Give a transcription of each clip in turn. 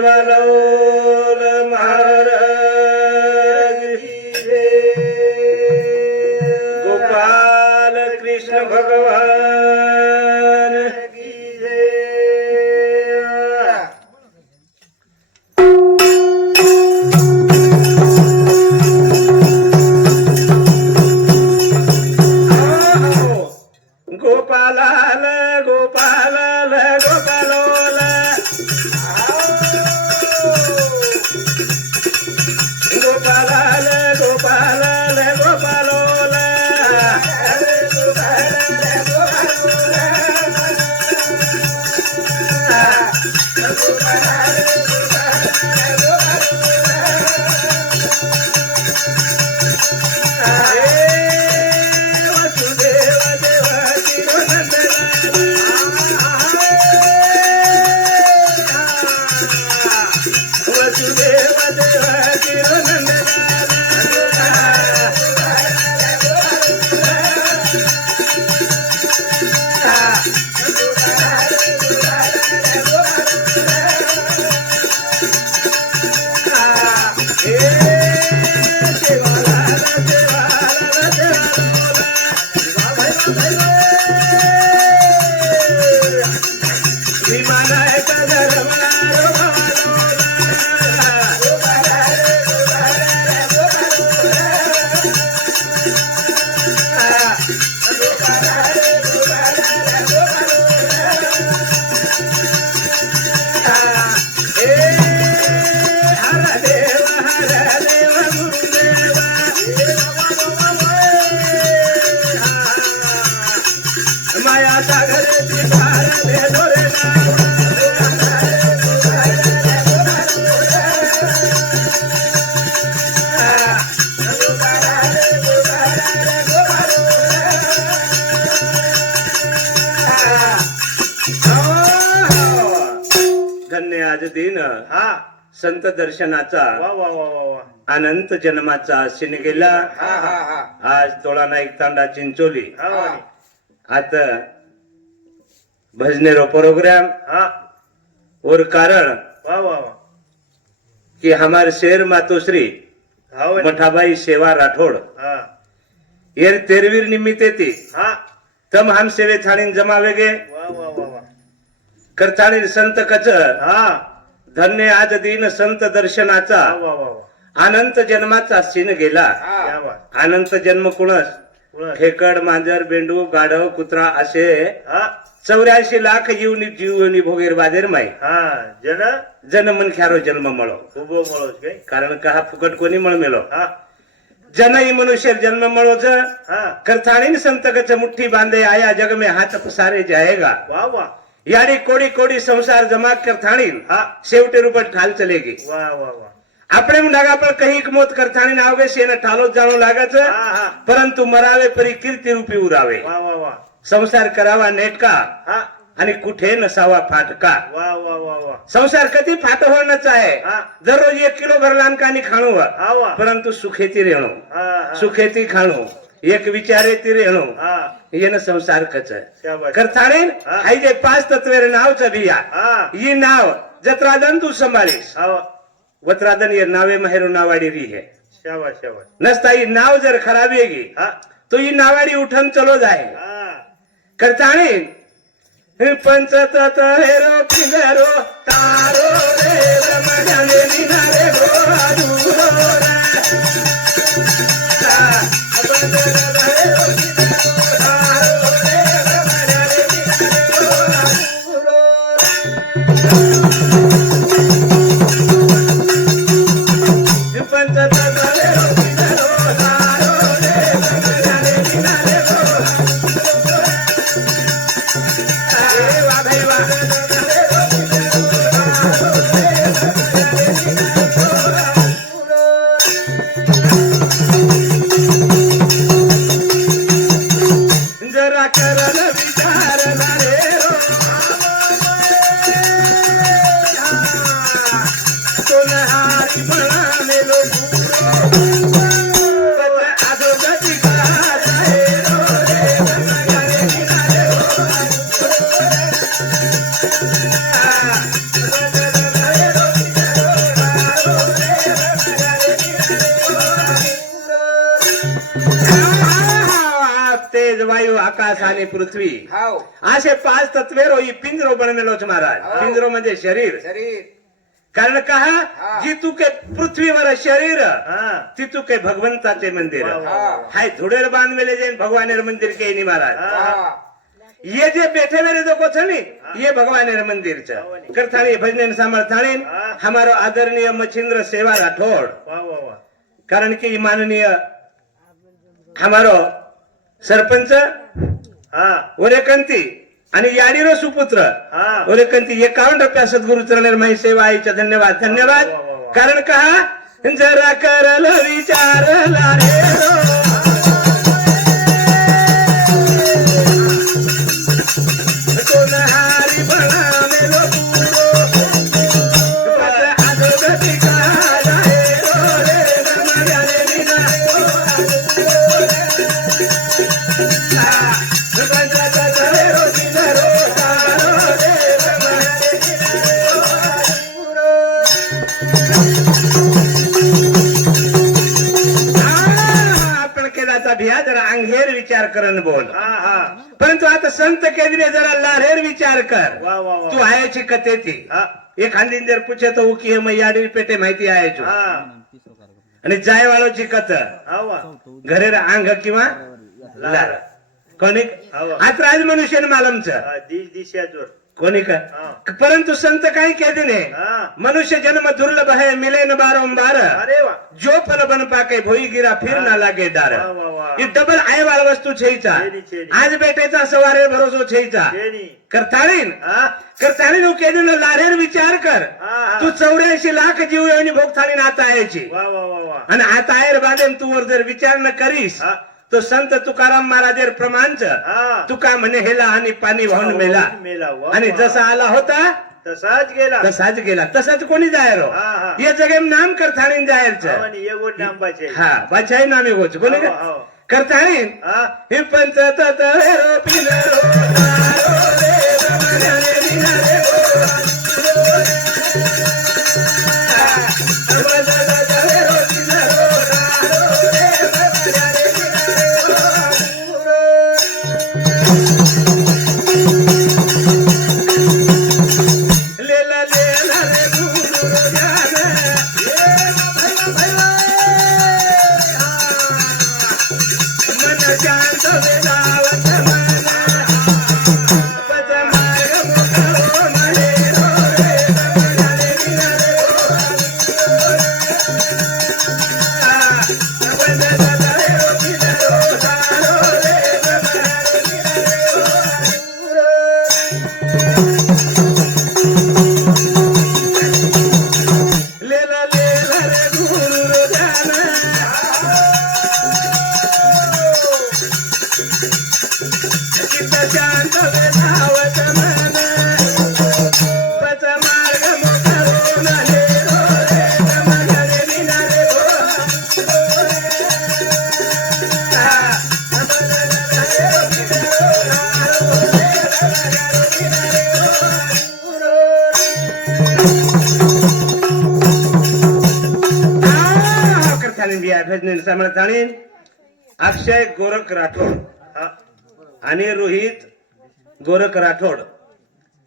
सेवालोल महाराज की जय। गोपाल कृष्ण भगवान की जय। गोपालाल गोपालाल गोपालोल गोपालाल गोपालाल गोपालोल धन्य आज दिन हा संत दर्शनाचा वा वा वा वा वा अनंत जन्माचा शिन गेला। हा हा हा आज तोळा नाईक तांडा चिंचोली हा वाणी. आता भजनेरो प्रोग्राम हा और कारण वा वा वा कि हमारे शेर मातोश्री हा वाणी. मठाबाई सेवा राठौड़ हा ये तेरवीर निमित्त थी हा तम हम सेवे थाणी जमावेगे वा वा वा वा करताळी संत कच हा धन्य आज दिन संत दर्शनाचा वा वा वा वा अनंत जन्माचा सीन गेला। क्या बात. अनंत जन्म कुणस कुणास? खेकड मांजर बेंडू गाढव कुत्रा असे हा 84 लाख जीवनी भोगेर बादेर माई हा जन जन मन ख्यारो जन्म मळो उभो मळोस काय कारण का फुकट कोणी मळ मेलो हा जन ही मनुष्य जन्म मळोच हा करताणी संत कच मुट्ठी बांधे आया जग में हाथ पसारे जाएगा वा वा याडी कोडी कोडी संसार जमा करताणी हा शेवटे रुपट ठाल चलेगी वा वा वा આપણે ડાગા પર કહીક મોત કરતાણી ના આવે છે એને ઠાલો જ જાણો લાગે છે હા હા પરંતુ મરાવે પરી કીર્તિ રૂપી ઉરાવે वा वा वा સંસાર કરાવા નેટકા हा आणि कुठे नसावा फाटका वा वा वा वा संसार कधी फाट हो न चाहे हा दररोज 1 किलो भरलान कानी खाणो हा वा परंतु सुखेती रेणो हा हा सुखेती खाणो एक विचारेती रेणो हा येन संसार कच शाबाश. करताणी हा. हाई जे 5 तत्वेर नाव चबिया हा ये नाव जत्रादन तू संभाळीस हा वत्रादन ये नावे महेरो नावाडी री है शाबाश शाबाश नसता ही नाव जर खराब येगी हा तो ही नावाडी उठन चलो जाए हा करताणी पंचतत्वेरो पिंगरो तारो रे रमजाने निनारे गो अधूरो रे पंचतत्वेरो पिंगरो तारो रे रमजाने निनारे गो अधूरो रे पंचतत्वेरो पिंगरो तारो रे रमजाने निनारे गो अरे वाह भाई वाह जरा करल विचार ना रे रो कोण हारी म्हणा मेलो आजो गती का जाए रो रे रंगाने किनारे रो तेज वायू आकाश आणि पृथ्वी हाव असे 5 तत्वे रोई पिंजरो बनलेलो छ महाराज. हो. पिंजरो म्हणजे शरीर. शरीर कारण कहा हा. जी तू के पृथ्वीवर शरीर हा ती तू के भगवंताचे मंदिर वा, वा, वा. हाय धुडेर बांधलेले जे भगवानेर मंदिर के नहीं महाराज. हा ये जे बैठे मेरे जो को छनी ये भगवानेर मंदिर छ. करथाणी भजन सांभळथाणी हा. हमारो आदरणीय मच्छिंद्र सेवा राठौड़. वा वा वा कारण की माननीय हमारो सरपंच हा ओरेकंती आणि याडीरो सुपुत्र हा ओरेकंती 51 रुपया सद्गुरु चरणेर माई सेवा आईचा धन्यवाद धन्यवाद. वा, वा, वा. कारण कहा जरा करल विचारला रे रो. कोण हारी बनावेलो पुरो. पद अधोगती काढा हे रो रे रमण्याने विना आपण केलाचा भिया जरा अंगेर विचार करन बोल. हा हा परंतु आता संत केंद्रे जरा लारेर विचार कर. वा वा वा तू आयाची कथे ती हा एखादी जर पूछे तो की हे याडी पेटे माहिती आयाचो हा आणि जायवाळोची कथ हा वा घरेर अंग किंवा लार कोणी हा वा. आज राज मनुष्य मालमच हा, दिशाजवर कोणी का. हा. परंतु संत काही कहते ने हा मनुष्य जन्म दुर्लभ है मिले न बारंबार. अरे वा जो फल बन पाके भोई गिरा फिर ना लागे डार. वा वा वा ये डबल आय वाळ वस्तू छेचा छेनी, छेनी. आज बेटेचा सवारे भरोसो छेचा जेनी करताळीन हा करताळीन केदन लारेर विचार कर. हा हा तू 84 लाख जीव आणि भोग थाळीन आता यायची वा वा वा वा आणि आता आयर बादेन तू वर जर विचार न करीस हा तो संत तुकाराम महाराजेर प्रमाणच हा तुका म्हणे हेला आणि पाणी वाहून मेला मेला वा आणि वा. जसा आला होता तसाच गेला तसाच गेला. तसाच कोणी जायरो हा हा ये जगे नाम करताळीन जायरच आणि ये गोड नांबाचे हा बाचाई नामी होच कोणी हो, हो. करताळीन हा हे पंच तत्वेरो पिनरो तारो रे रमण्याने विनारे गो. पंच तत्वेरो पिनरो तारो रे रमण्याने विनारे गो. लेला लेला रे गुरु ज्ञान मन शांत वेदावत मन पद मार्ग मोकळो मले रो रे रमण्याने विनारे गो. पंच तत्वेरो पिनरो तारो रे रमण्याने विनारे गो. लेला लेला रे गुरु ज्ञान चित्त शांत वेधावत मन पच मार्ग मोकळो नले रो रे रमण्याने विनारे गो. अक्षय गोरख राठोड हा आणि रोहित गोरख राठोड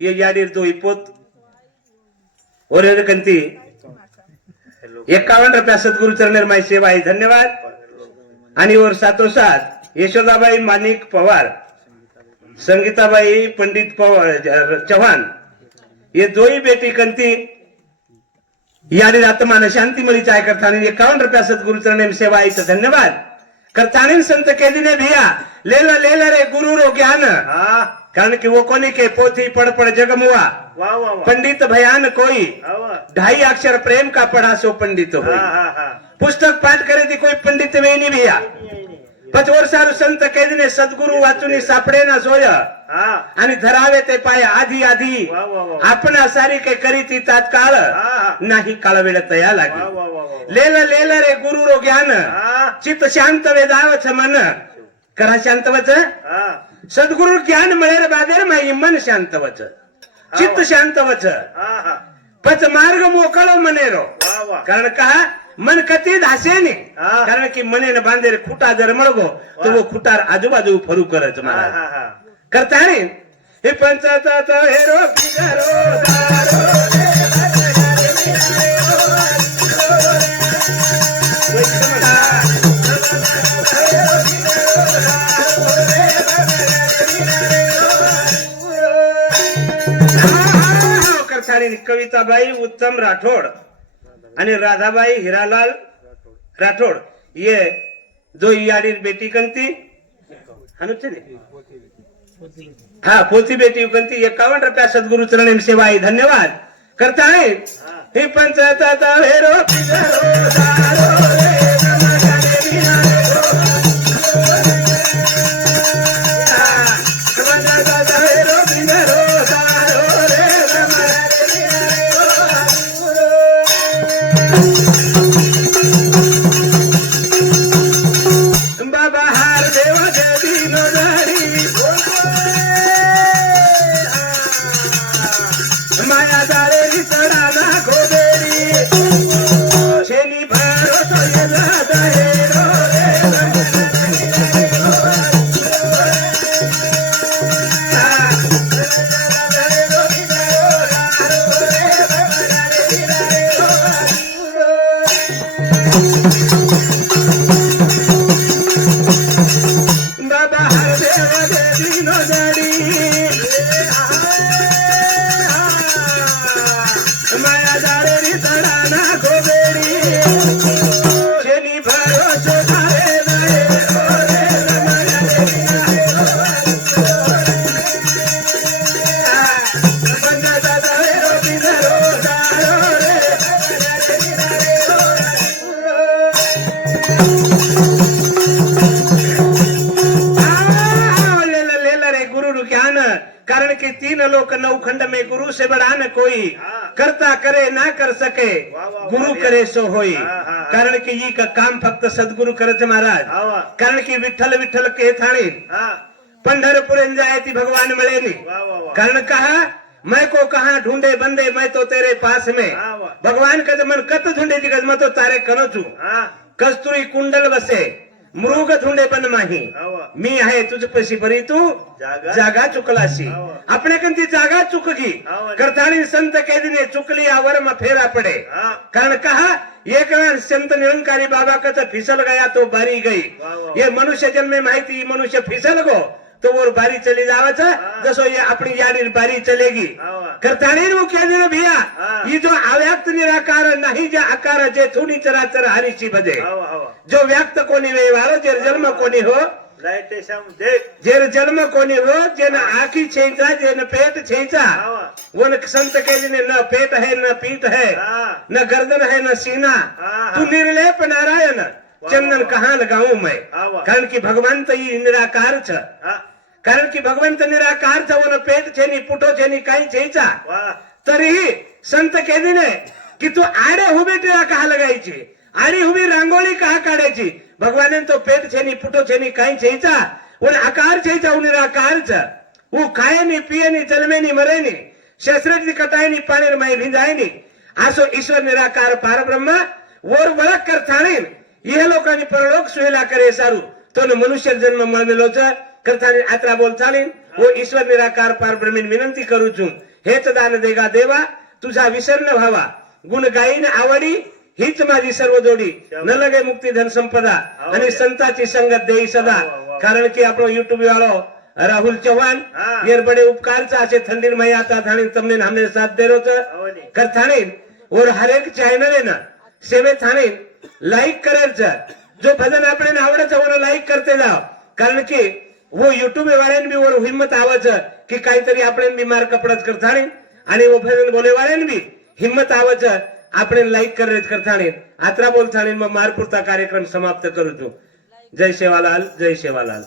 ये याडीर तो इपोत ओरेकंती हॅलो 51 रुपया सद्गुरु चरणेर माई सेवा आहे धन्यवाद. आणि और साथोसाथ यशोदाबाई माणिक पवार संगीताबाई पंडित पवार चव्हाण ये दोही बेटी कंती याडी आत्मान शांती मळी चाय करतानी 51 रुपया सद्गुरु चरणेर सेवा आहे धन्यवाद. करतानी संत केदीने भिया लेला लेला रे गुरु रो ज्ञान. हा कारण कि वो कोनी के पोथी पढ़ पढ़ जगमुआ वा वा वा पंडित भयान कोई हा वा 2.5 अक्षर प्रेम का पढ़ा सो पंडित हो. हा हा हा पुस्तक पाठ करे ती कोई पंडित वेनी भिया 5 वर्षारू संत केदीने सद्गुरु वाचुनी सापडे ना सोय हा आणि धरावे ते पाय आधी आधी वा वा वा आपणा सारी के करी ती तात्काळ हा नाही काळ वेळ तया वा लागी. वा वा वा लेला लेला रे गुरु रो ज्ञान हा चित्त शांत वेदावच मन करा शांतवच हा सद्गुरु ज्ञान मिळेर बादेर माई मन शांतवच चित्त शांतवच हा हा पच मार्ग मोकळो मनेरो. वा वा कारण का मन कती धासे ने हा. कारण की मने न बांधे खुटा जर मळगो तो वो खुटार आजूबाजू फरू करच हा महाराज हा हा करता ने हे पंचाचा हेरो पिगरो दारो करतानी कविताबाई उत्तम राठोड आणि राधाबाई हिरालाल राठोड ये जो याडी बेटी कंती हा पोती बेटी कंती 51 रुपया सद्गुरु चरण सेवाई धन्यवाद करता है हे पंचाचा हेरो पिगरो दारो रे नमगाने बिनारे गो पंचाचा हेरो पिगरो दारो रे नमगाने बिनारे गो बाबा हार देवा देवी नो दारी माया दारेली चढाना खोबेरी शेनी भरोसा येला दाहेरो रे बाबा हर देवा देवी नो दाडी माया दारेली चढाना खोबेरी शेनी भरोसा धारे दाहेरो रे नमगाने बिनारे पंचाचा हेरो पिगरो दारो रे नमगाने बिनारे लेला रे गुरु रुक्यान कारण कि 3 लोक 9 खंड में गुरु से बड़ा न कोई करता करे ना कर सके वाह, वाह, गुरु वाह, करे सो होई हाँ, हाँ, हाँ. कारण की ये का काम फक्त सद्गुरु करत महाराज हा वा कारण की विठ्ठल विठ्ठल के थाणे हा पंढरपुर जाए ती भगवान मिले नहीं वाह वाह वाह कारण कहा मैं को कहा ढूंढे बंदे मैं तो तेरे पास में हाँ, वाह. भगवान का मन कत ढूंढे ती मैं तो तारे करो छू हा कस्तुरी कुंडल बसे मृग ढूंढे बन माही हा वा मी आहे तुझ पशी बरी तू जागा जागा चुकलाशी हा. आपणे कंती जागा चुकगी हा. करताणी संत कैदीने चुकली यावर म फेरा पडे हा कारण कहा एक वेळ संत निरंकारी बाबा का फिसल गया तो बारी गई वाह, वाह. ये मनुष्य जन्मे माहिती मनुष्य फिसल गो तो वो बारी चली जावाच हा. जसो ये अपनी याडी बारी चलेगी हा वा करताणी मुख्य दिन भिया हा. ये जो अव्यक्त निराकार नाही जे आकार जे थोडी चराचर हरीची बजे हा वा हा वा जो व्यक्त कोणी व्यवहारो जे जन्म कोणी हो लाईट शाम देख जेर जन्म कोणी हो जेन आखी छेचा जेन पेट छेचा हा वा वन संत के जिने न पेट है न पीठ है हा न गर्दन है न सीना हा. तू निर्लेप नारायण चंदन कहाँ लगाऊं मैं हा वा कारण की भगवंत ही निराकार छ हा कारण की भगवंत निराकार छ वन पेट छेनी पुठो छेनी काही छेचा वा तरीही संत के दिने की तू आडे हुबे टिळा कहा लगायची आडी हुबी रांगोळी कहा काढायची भगवान तो पेट छेनी पुठो छेनी काही छेचा उन आकार छेचा उन निराकार छ वो खाए नी पिए नी जन्मे नी मरे नी शस्त्र कटाए नी पाणी माई भिंजाय नी आसो ईश्वर निराकार पारब्रह्म वर वळख कर थाणीन यह लोकांनी परलोक सुहेला करे सारू तो न मनुष्य जन्म मळमेलो छ करतानी आत्रा बोल चालीन वो ईश्वर निराकार पारब्रह्मीन विनंती करू छू हेच दान देगा देवा तुझा विसर न व्हावा गुण गाईन आवडी हीच माझी सर्व जोडी न लगे मुक्ती धन संपदा आणि संताची संगत देई सदा कारण की આપણો યુટ્યુબ વાળો રાહુલ ચૌહાણ યાર બડે ઉપકાર છે આજે ઠંડી માં આતા થાણી તમને हमने साथ दे रो कर थाणी और हर एक चॅनल आहे ना सेवे थाणी लाईक करेल छ जो भजन આપણે આવડે છે वो लाईक करते जाओ कारण की वो युट्यूब वाल्यान भी और हिम्मत आवच की काहीतरी આપણે बीमार कपडच करताणी आणि वो भजन बोले वाल्यान भी हिम्मत आवच આપણે लाईक करे करताणी आत्रा बोलताणी मग मारपुरता कार्यक्रम समाप्त करू तू जय सेवालाल जय सेवालाल